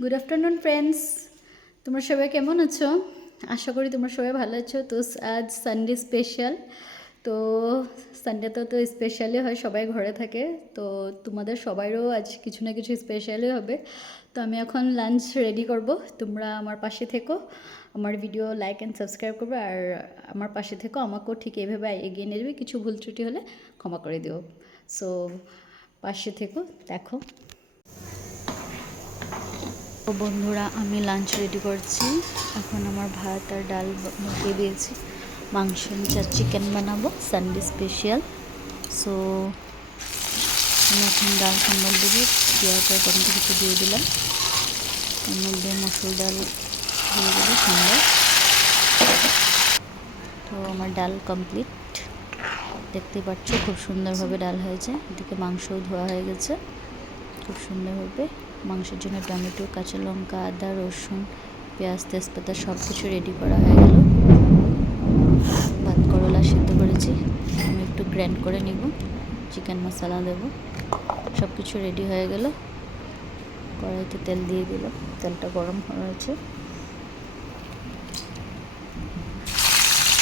Good afternoon friends, তোমরা সবাই কেমন আছো? আশা করি তোমরা সবাই ভালো আছো। তো আজ সানডে স্পেশাল। তো সানডে তো স্পেশালই হয়, সবাই ঘরে থাকে। তো তোমাদের সবাইরও আজ কিছু না কিছু স্পেশালই হবে। তো আমি এখন লাঞ্চ রেডি করব। তোমরা আমার পাশে থেকো, আমার ভিডিও লাইক অ্যান্ড সাবস্ক্রাইব করবে, আর আমার পাশে থেকো, আমাকেও ঠিক এইভাবে এগিয়ে নিয়ে যাবে। কিছু ভুল ত্রুটি হলে ক্ষমা করে দিও। সো পাশে থেকো, দেখো। তো বন্ধুরা, আমি লাঞ্চ রেডি করছি। এখন আমার ভাত আর ডাল বসিয়ে দিয়েছি। মাংস আর চিকেন বানাবো, সানডে স্পেশাল। সো আমি এখন ডাল সম্বল দেবো, পেঁয়াজ আর টমেটো কিছু দিয়ে দিলাম। এর মধ্যে মসুর ডাল দিয়ে দেবো সম্বল। তো আমার ডাল কমপ্লিট, দেখতে পাচ্ছ খুব সুন্দরভাবে ডাল হয়েছে। এদিকে মাংসও ধোয়া হয়ে গেছে খুব সুন্দরভাবে। মাংসের জন্য টমেটো, কাঁচা লঙ্কা, আদা, রসুন, পেঁয়াজ, তেজপাতা সব কিছু রেডি করা হয়ে গেল। ভাত করলা সিদ্ধ করেছি, আমি একটু গ্র্যান্ড করে নিব। চিকেন মশলা দেব, সব কিছু রেডি হয়ে গেল। কড়াইতে তেল দিয়ে দিল, তেলটা গরম হয়েছে।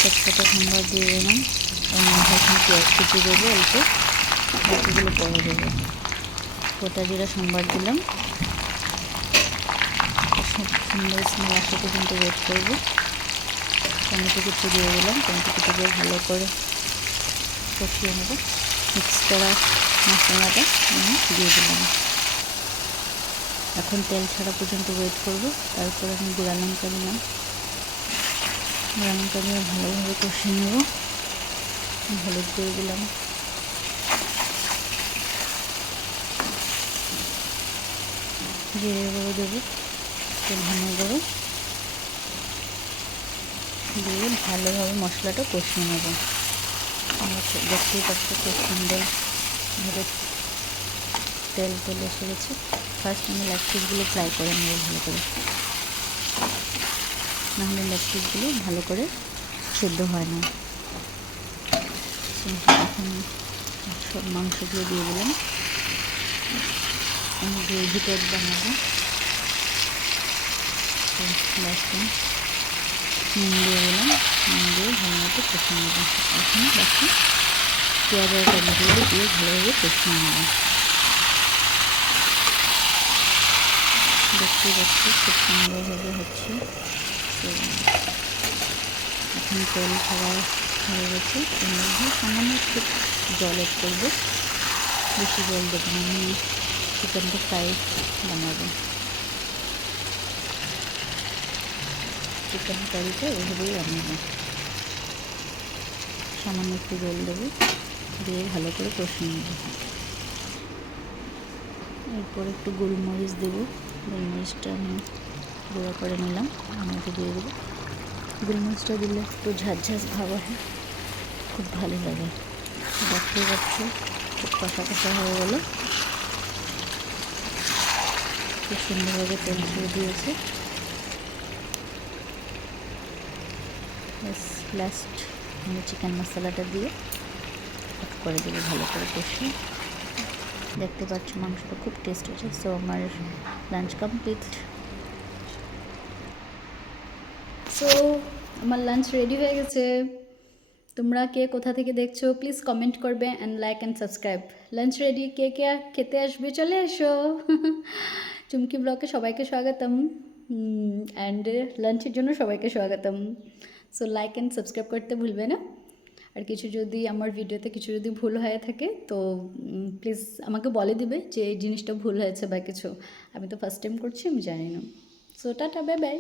তেজপাতা ঠান্ডা দিয়ে দিলাম। এর মধ্যে এখন পেঁয়াজ কুচি দেবো, অল্প বাকিগুলো পরে দেবো। গোটা জিরা সম্বার দিলাম। সব সুন্দর স্মেল আসা পর্যন্ত ওয়েট করবো। টমেটো কুচি দিয়ে দিলাম, টমেটো কুচি দিয়ে ভালো করে কষিয়ে নেব। মিক্স করা মশলাটা আমি দিয়ে দিলাম। এখন তেল ছাড়া পর্যন্ত ওয়েট করব। তারপর আমি গুঁড়া লঙ্কা দিলাম। গুঁড়া লঙ্কা দিয়ে ভালোভাবে কষিয়ে নেব। হলুদ দিয়ে দিলাম। জিরে গুঁড়ো দেবো, ধনে গুঁড়ো দিয়ে ভালোভাবে মশলাটা কষিয়ে নেব। আমরা দেখতেই পাচ্ছি খুব সুন্দরভাবে তেল এসে গেছে। ফার্স্ট আমি লেগ পিসগুলো ফ্রাই করে নেব ভালো করে, নাহলে লেগ পিসগুলো ভালো করে সেদ্ধ হয় না। এখন সব মাংসগুলো দিয়ে দিলাম। আমি গ্রেভি টাইপ বানাবো। লাস্টে নুন দিয়ে দিলাম, নুন দিয়ে ভালো মতো কষিয়ে নেব। এখন দেখো পেঁয়াজ আর টমেটোগুলো দিয়ে ভালোভাবে কষিয়ে নেব। দেখতে পাচ্ছি খুব সুন্দরভাবে হচ্ছে। তো এখন তেল ছাড়া হয়ে গেছে। এর মধ্যে সামান্য একটু জল এড করবো, বেশি জল দেবো না, আমি চিকেনটা ফ্রাই বানাবো। চিকেন কারিটা এভাবেই বানাবো। সামান্য একটু জল দেবো, দিয়ে ভালো করে কষিয়ে নেব। এরপর একটু গোলমরিচ দেবো। গোলমরিচটা আমি গুঁড়ো করে নিলাম, মধ্যে দিয়ে দেবো। গোলমরিচটা দিলে একটু ঝাঁঝ ভাব হয়, খুব ভালো লাগে। দেখতে পাচ্ছ খুব কষা কষা হয়ে গেল, খুব সুন্দরভাবে তেল ছেড়ে দিয়েছে। লাস্ট আমি চিকেন মশলাটা দিয়ে অ্যাড করে দেবো ভালো করে কষিয়ে। দেখতে পাচ্ছ মাংসটা খুব টেস্ট হয়েছে। সো আমার লাঞ্চ কমপ্লিট। সো আমার লাঞ্চ রেডি হয়ে গেছে। তোমরা কে কোথা থেকে দেখছো প্লিজ কমেন্ট করবে and like and subscribe. Lunch ready, কে কে খেতে আসবে চলে এসো। চুমকি ব্লগে সবাইকে স্বাগতম, অ্যান্ড লাঞ্চের জন্য সবাইকে স্বাগতম। সো লাইক অ্যান্ড সাবস্ক্রাইব করতে ভুলবে না। আর কিছু যদি আমার ভিডিওতে কিছু যদি ভুল হয়ে থাকে তো প্লিজ আমাকে বলে দিবে যে এই জিনিসটা ভুল হয়েছে বা কিছু। আমি তো ফার্স্ট টাইম করছি, আমি জানি না। So tata, bye bye.